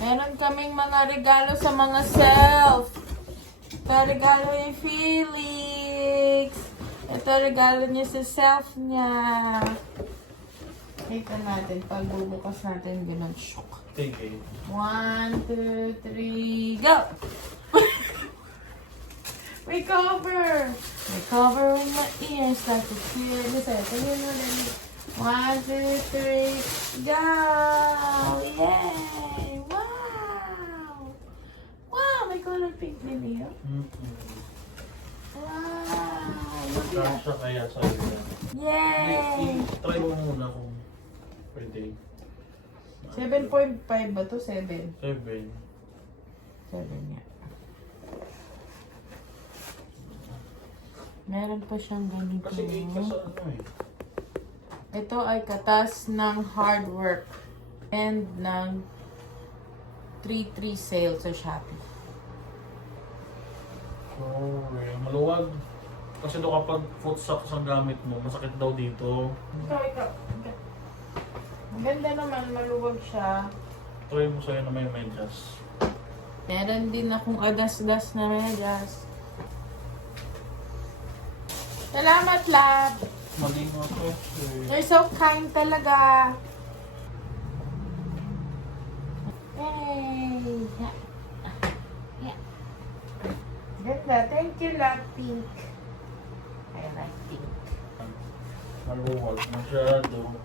Meron kaming mga regalo sa mga self. Ito regalo ni Felix. Ito regalo niya sa self niya. Kita natin. Pag bubukas natin, ganun. Shock. Sige. 1, 2, 3, go! May cover! May cover in my ears. Like a tear. Tingnan mo din. 1, 2, 3, go! Yay! Wow! Wow! May color pink din niyo. Wow! Look at Kasha kaya sa'yo yan. Yay! Try mo muna kung pwede. 7.5 ba to? 7. 7 7. nga. Meron pa siyang ganito. Kasi 8 ka sa ano eh. Ito ay katas ng hard work and ng 3-3 sale sa Shopee. Oh, maluwag. Kasi daw kapag foot socks ang gamit mo, masakit daw dito. Ikaw. Ang ganda naman, maluwag siya. Try mo sa'yo na may medyas. Meron din akong agas-gas na medyas. Salamat, lab! Malino to. You're so kind talaga. Hey! Yeah. Ganda. Thank you, lab. Pink. I like pink. Maluwag masyado.